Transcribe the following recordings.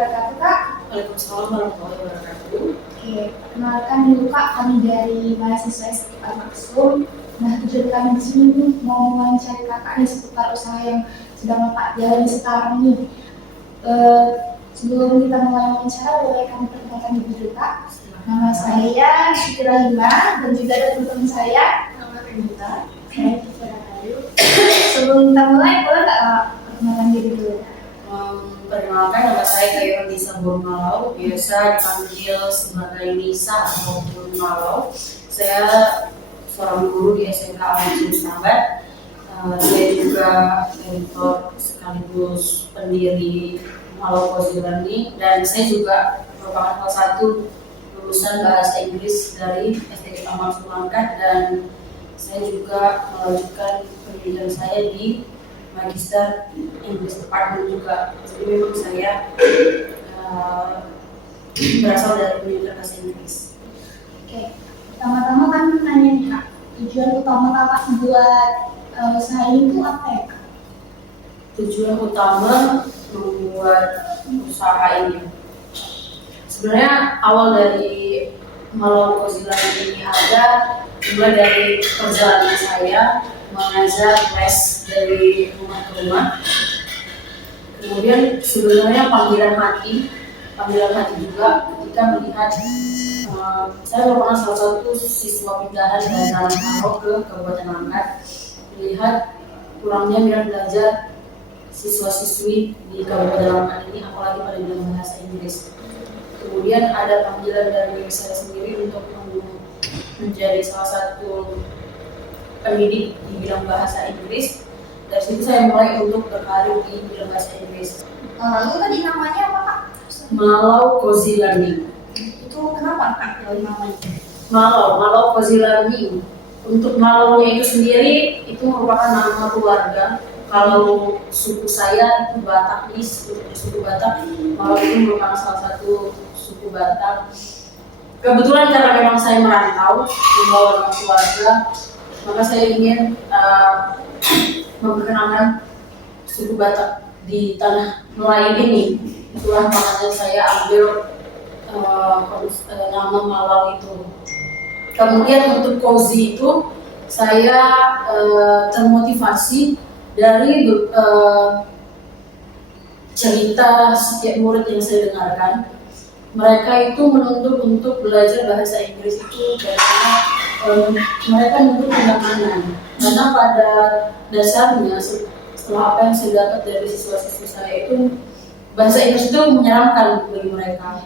wabarakatuh, Kak. Waalaikumsalam warahmatullahi wabarakatuh. Oke, kenalkan dulu Kak, kami dari mahasiswa STM Al-Maksum. Nah, tujuan kami di sini nih mau mencari Kakak nih seputar usaha yang sedang Kakak jalani sekarang nih. Sebelum kita mulai wawancara, boleh kami perkenalkan diri Kak. Nama saya Siti Rahima dan juga ada teman saya. Nama Renita. Sebelum kita mulai, boleh nggak Kak perkenalkan diri dulu? Perkenalkan, nama saya Kayu Nisa Burmalau, biasa dipanggil sebagai Nisa ataupun Malau. Saya seorang guru di SMK Al-Maksum Sahabat. Saya juga mentor sekaligus pendiri Malau Cozy Learning, dan saya juga merupakan salah satu lulusan bahasa Inggris dari STM Al-Maksum Langkat, dan saya juga melanjutkan pendidikan saya di Magister English Department juga. Jadi memang saya berasal dari pendidikan bahasa Inggris. Oke, pertama-tama kan nanya nih Kak, tujuan utama Kakak buat usaha ini tuh apa ya Kak? Tujuan utama membuat usaha ini, sebenarnya awal dari Malau Cozy Learning ini ada mulai dari perjalanan saya mengajar les dari rumah ke rumah. Kemudian sebenarnya panggilan hati juga ketika melihat saya merupakan salah satu siswa pindahan dari Malau ke Kabupaten Langkat, melihat kurangnya minat belajar siswa-siswi di Kabupaten Langkat ini, apalagi pada bidang bahasa Inggris. Kemudian ada panggilan dari diri saya sendiri untuk menjadi salah satu pendidik di bidang bahasa Inggris. Dari situ saya mulai untuk berkarir di bidang bahasa Inggris. Lalu tadi namanya apa Kak? Malau Cozy Learning. Itu kenapa Kak dari namanya? Malau Cozy Learning. Untuk Malaunya itu sendiri itu merupakan nama keluarga. Kalau suku saya itu Batak, suku Batak. Malau itu merupakan salah satu suku Batak. Kebetulan karena memang saya merantau membawa nama keluarga, maka saya ingin memperkenalkan suku Batak di tanah Melayu ini. Itulah makanya saya ambil nama Malau itu. Kemudian untuk Cozy itu saya termotivasi dari cerita setiap murid yang saya dengarkan. Mereka itu menuntut untuk belajar bahasa Inggris itu karena mereka menuntut kenyamanan. Karena pada dasarnya setelah apa yang saya dapat dari siswa-siswi saya itu, bahasa Inggris itu menyeramkan bagi mereka.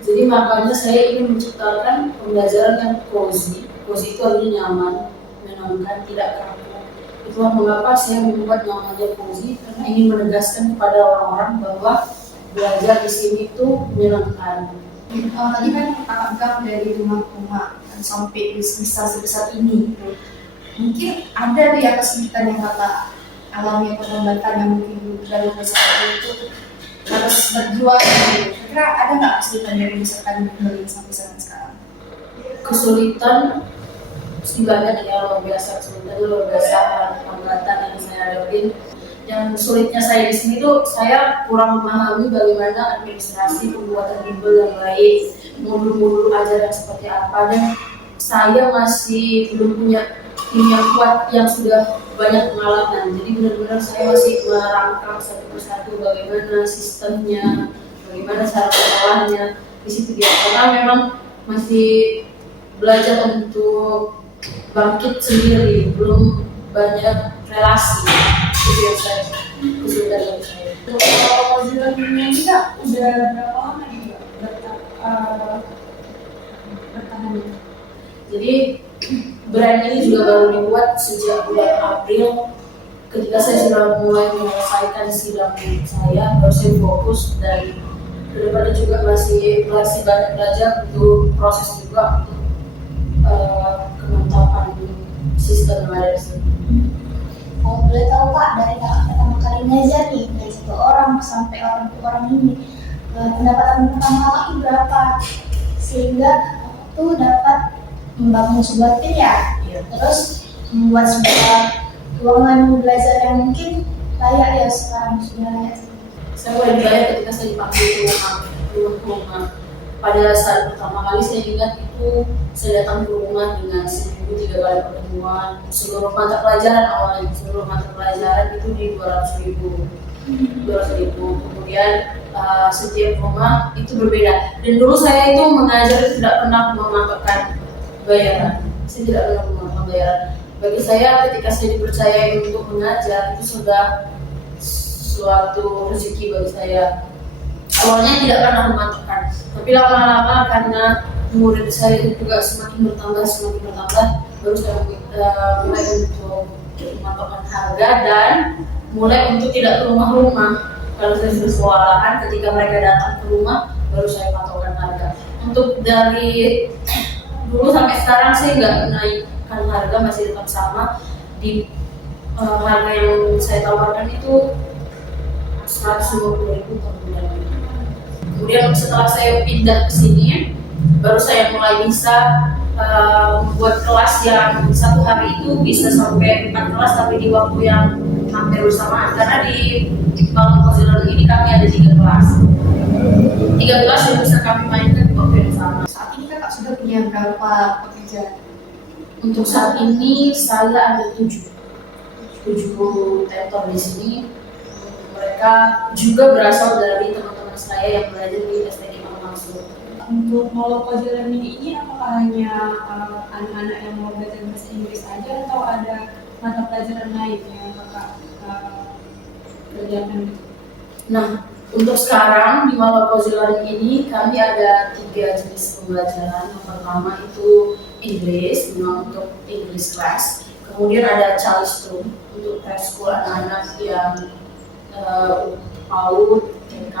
Jadi makanya saya ingin menciptakan pembelajaran yang cozy. Cozy itu artinya nyaman, menyenangkan, tidak kaku. Itulah mengapa saya membuat namanya cozy, karena ingin menegaskan kepada orang-orang bahwa belajar di sini itu menyenangkan. Tadi kan Kakak bilang dari rumah ke rumah sampai bisa sebesar ini. Mungkin ada tuh ya kesulitan yang Kakak alami atau hambatan yang mungkin dalam seperti itu harus berjuang gitu. Kira ada nggak kesulitan dari misalkan kembali sampai sekarang? Kesulitan pasti banyak ya, luar biasa kesulitan, luar biasa hambatan yang saya hadapin. Yang sulitnya saya di sini tuh saya kurang memahami bagaimana administrasi pembuatan bimbel yang baik, modul-modul ajaran seperti apa, dan saya masih belum punya tim yang kuat yang sudah banyak pengalaman. Jadi benar-benar saya masih merangkak satu persatu bagaimana sistemnya, bagaimana cara mengolahnya di situ dia. Karena memang masih belajar untuk bangkit sendiri, belum banyak relasi. Itu yang saya kesulitan dari saya. Kalau Cozy Learning ini Kak, udah berapa lama juga bertahan? Jadi brand ini juga baru dibuat sejak bulan April. Ketika saya sudah mulai menyelesaikan sidang saya, baru saya fokus, dan kedepannya juga masih banyak belajar untuk proses juga untuk kemantapan sistem yang ada di sini. Kalau boleh tahu Kak, dari Kakak pertama kali ngajar nih, dari satu orang sampai orang ke orang ini, pendapatan pertama Kakak itu berapa? Sehingga Kakak tuh dapat membangun sebuah tim ya, terus membuat sebuah ruangan belajar yang mungkin layak ya sekarang sudah layak. Saya mulai dibayar ketika saya dipanggil ke rumah. Pada saat pertama kali saya ingat itu saya datang ke rumah dengan seminggu 3 kali pertemuan. Seluruh mata pelajaran awalnya, seluruh mata pelajaran itu di 200.000. Kemudian setiap rumah itu berbeda. Dan dulu saya itu mengajar tidak pernah mematokkan bayaran. Saya tidak pernah mematokkan bayaran. Bagi saya ketika saya dipercayai untuk mengajar itu sudah suatu rezeki bagi saya. Awalnya tidak pernah mematokkan, tapi lama-lama karena murid saya itu juga semakin bertambah, baru saya mulai untuk mematokkan harga dan mulai untuk tidak ke rumah-rumah. Kalau saya sudah kewalahan ketika mereka datang ke rumah, baru saya patokkan harga. Untuk dari dulu sampai sekarang saya nggak menaikkan harga, masih tetap sama di harga yang saya tawarkan itu 150.000 per bulan. Kemudian setelah saya pindah ke sini, baru saya mulai bisa membuat kelas yang satu hari itu bisa sampai 4 kelas, tapi di waktu yang hampir bersamaan. Karena di Bank Konsuler ini kami ada 3 kelas. 3 kelas yang bisa kami mainkan di waktu yang sama. Saat ini kakak sudah punya berapa pekerjaan? Untuk saat ini saya ada 7 tutor di sini. Mereka juga berasal dari teman-teman saya yang belajar di STD Mansur. Untuk local learning ini apakah hanya anak-anak yang mau belajar bahasa Inggris aja atau ada mata pelajaran lain yang kakak kerjakan? Nah, untuk sekarang di Local Learning ini kami ada 3 jenis pembelajaran. Yang pertama itu Inggris, untuk English class. Kemudian ada Child's Room untuk preschool anak-anak yang PAUD, TK.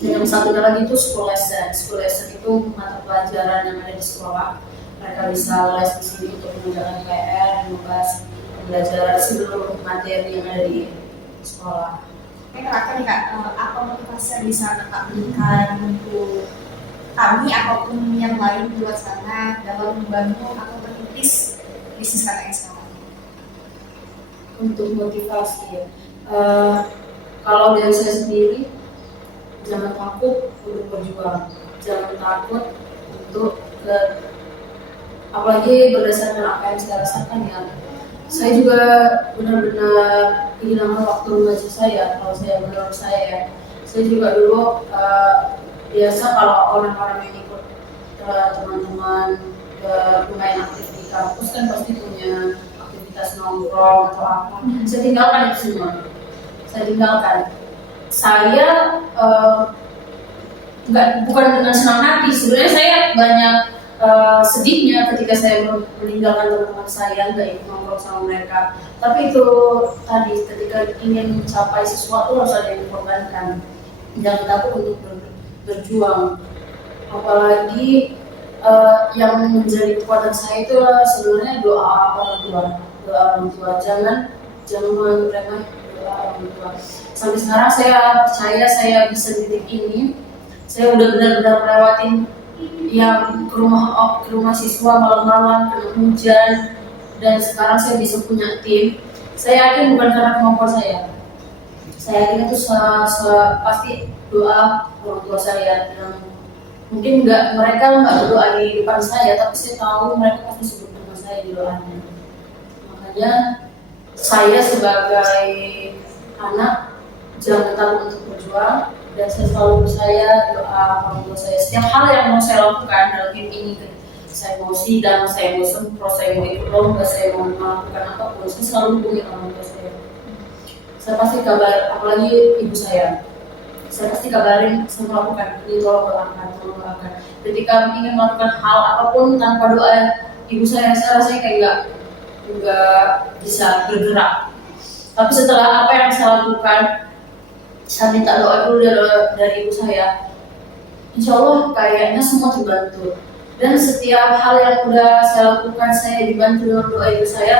Dan yang satunya lagi itu school lesson. School lesson itu mata pelajaran yang ada di sekolah. Mereka bisa les di sini untuk mengerjakan PR, membahas pembelajaran seluruh materi yang ada di sekolah. Kakak nih kak, apa motivasi yang bisa kakak berikan untuk kami ataupun yang lain di luar sana dalam membangun atau merintis bisnis kakak yang sekarang? Untuk motivasi ya. Kalau dari saya sendiri, jangan takut untuk berjuang, jangan takut untuk apalagi berdasarkan apa yang saya rasakan ya. Saya juga benar-benar kehilangan waktu remaja saya. Kalau saya menurut saya juga dulu biasa kalau orang-orang yang ikut teman-teman lumayan aktif di kampus kan pasti punya aktivitas nongkrong atau apa. Saya tinggalkan itu semua. Saya bukan dengan senang hati. Sebenarnya saya banyak sedihnya ketika saya meninggalkan teman-teman saya, nggak ikut nongkrong sama mereka. Tapi itu tadi, ketika ingin mencapai sesuatu harus ada yang dikorbankan. Jangan takut untuk berjuang. Apalagi yang menjadi kekuatan saya itu sebenarnya doa orang tua. Jangan menganggap remeh doa orang tua. Sampai sekarang saya percaya saya bisa di titik ini. Saya udah benar-benar melewatin yang ke rumah siswa malam-malam, kena hujan, dan sekarang saya bisa punya tim. Saya yakin bukan karena kemampuan saya yakin itu pasti doa orang tua saya. Dan mungkin mereka nggak berdoa di depan saya, tapi saya tahu mereka pasti sebut nama saya di doanya. Makanya saya sebagai anak jangan takut untuk berjuang. Dan saya selalu percaya doa orang tua saya. Setiap hal yang mau saya lakukan dalam hidup ini, saya mau sidang, saya mau sempros, saya mau ikut lomba, saya mau melakukan apapun, saya selalu hubungi orang tua saya. Saya pasti kabar, apalagi ibu saya pasti kabarin, saya melakukan ini, tolong doakan. Ketika ingin melakukan hal apapun tanpa doa ibu saya rasanya kayak nggak bisa bergerak. Tapi setelah apa yang saya lakukan, saya minta doa dulu dari ibu saya, insya Allah kayaknya semua terbantu. Dan setiap hal yang udah saya lakukan, saya dibantu dengan doa ibu saya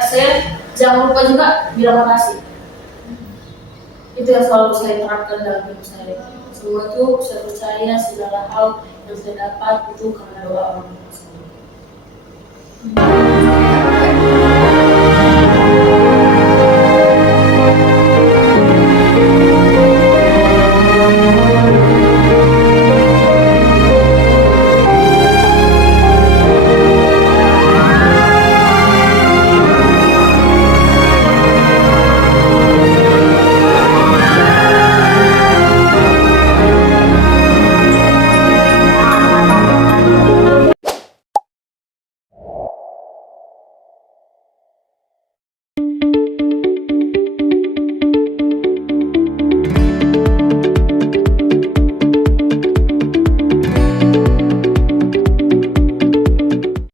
jangan lupa juga bilang makasih. Itu yang selalu saya terapkan dalam hidup saya. Semua itu saya percaya segala hal yang saya dapat itu karena doa orang tua saya.